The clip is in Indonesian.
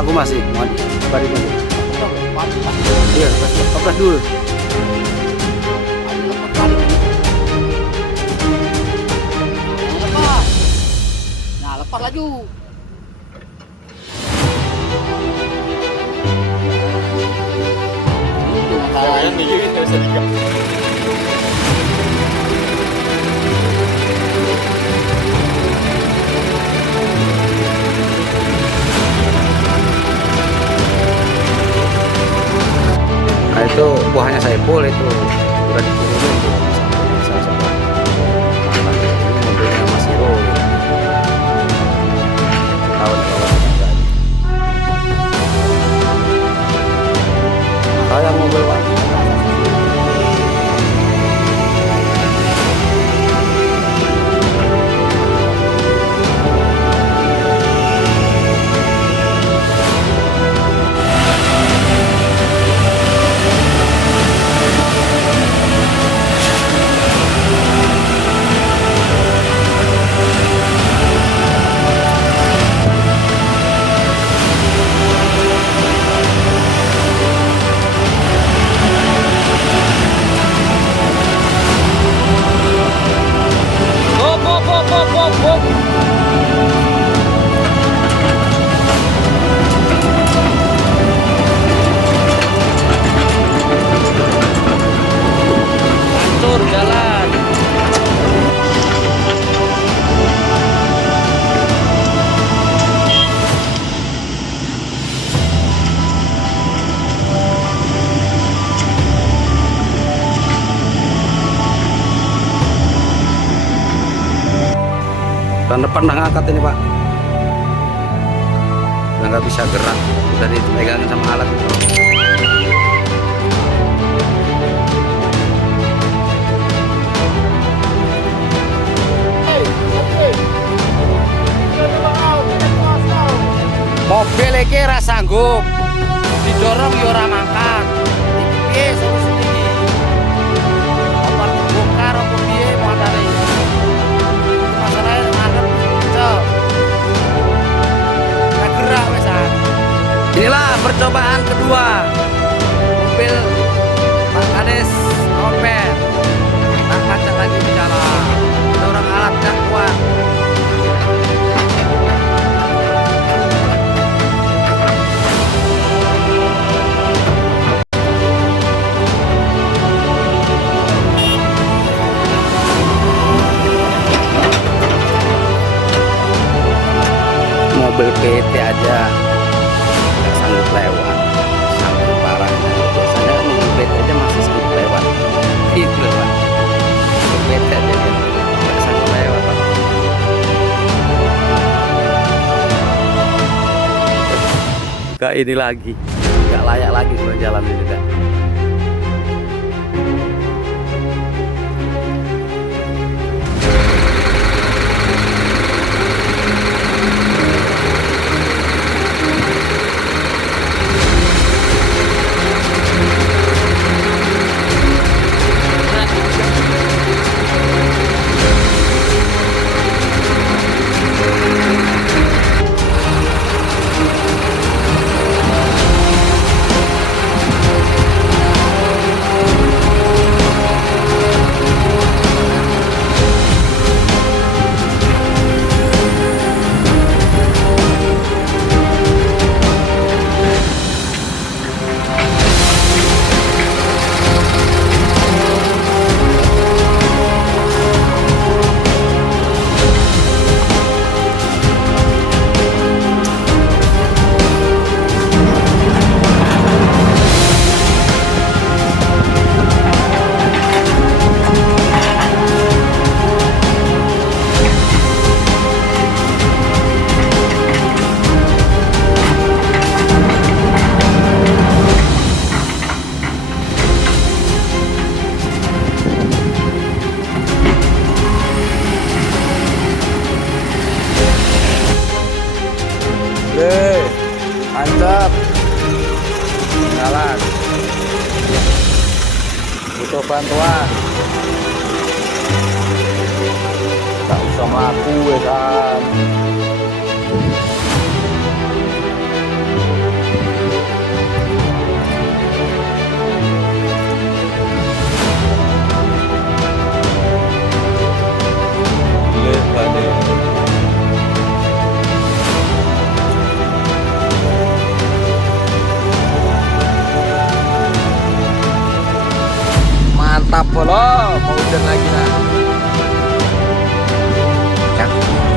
aku masih mau balik dulu. Iya, lepas dulu. Nah, lepas laju. Kalian nih nggak bisa digang. Nah itu buahnya Saiful itu udah diturunin tuh sama sebelah. Nah, ini mobilnya Mas Iro. Kawan-kawan kayak mobil Pak. Hancur jalan. Dan depan udah ngangkat ini Pak, udah nggak bisa gerak, udah dipegangin sama alat. Mobil iki ra sanggup didorong ya ora mangkat. Iki piye solusine iki? Apa dibongkar apa piye muatane? Masalahnya ngarep cok. Gak gerak wesan. Inilah percobaan kedua mobil Pak Kades Opel. Tak kacang lagi di jalan. Dorong alat gak kuat. Mobil PT aja nggak sanggup lewat, sanggup parahnya. Biasanya mobil PT aja masih sanggup lewat. Itu loh Pak, mobil PT aja kan nggak sanggup lewat Pak. Gak ini lagi, nggak layak lagi berjalan ini kan. Mantap. Jalan. Butuh bantuan. Tak usah melaku ya kan. dan lagi lah. Ya.